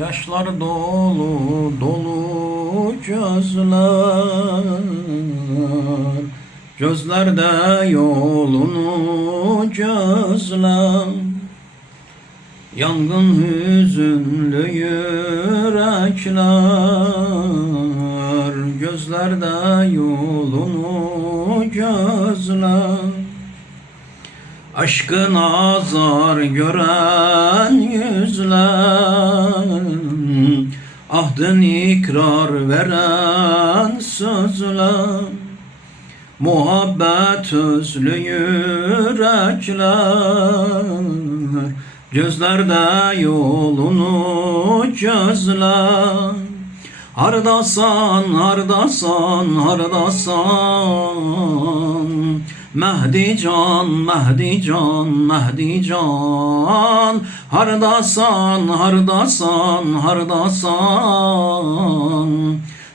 Yaşlar dolu dolu gözler, gözlerde yolunu gözler. Yangın hüzünlü yürekler, gözlerde yolunu gözler. Aşkın azar gören yüzler, ahdın ikrar veren sözler. Muhabbet özlü yürekler, gözlerde yolunu gözler. Hardasan, hardasan, hardasan, Mehdi can, Mehdi can, Mehdi can. Hardasan, hardasan, hardasan,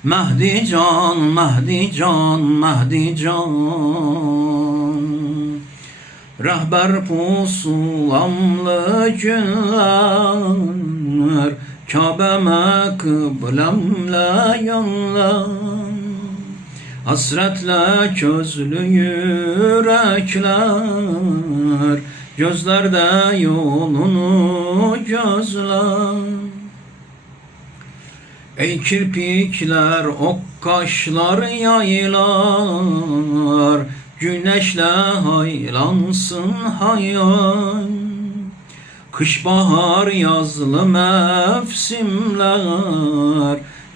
Mehdi can, Mehdi can, Mehdi can. Rehber pusulamlı günler, Kabe'me kıblemle yanlar. Hasretle közlü yürekler, gözlerde yolunu gözler. Ey kirpikler, ok kaşlar yaylar, güneşle haylansın hayal. Kış bahar yazlı mevsimler,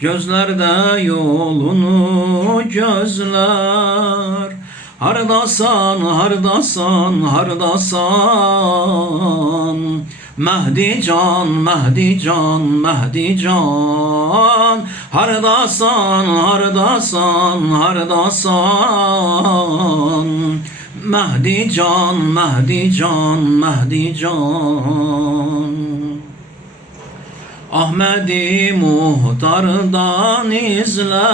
gözlerde yolunu gözler. Hardasan, hardasan, hardasan, Mehdi can, Mehdi can, Mehdi can. Hardasan, hardasan, hardasan, Mehdi can, Mehdi can, Mehdi can. Ahmedi muhtardan izler,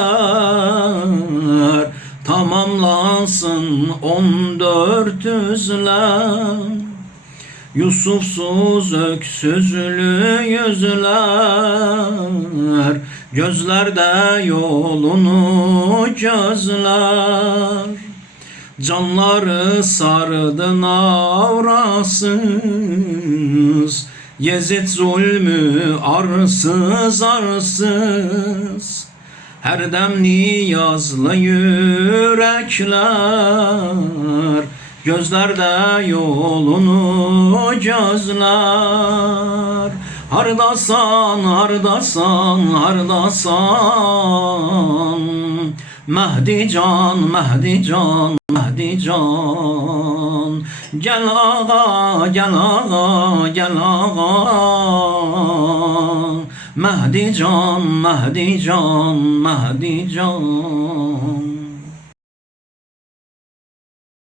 tamamlansın 14 üzler. Yusufsuz öksüzlü yüzler, gözlerde yolunu gözler. Canları sardı navrasız, Yezid zulmü arsız arsız. Her dem niyazlı yürekler, gözlerde yolunu gözler. Hardasan, hardasan, hardasan, Mehdi can, Mehdi can, Mehdi can. Gel ağa, gel ağa, gel ağa, Mehdi can, Mehdi can, Mehdi can.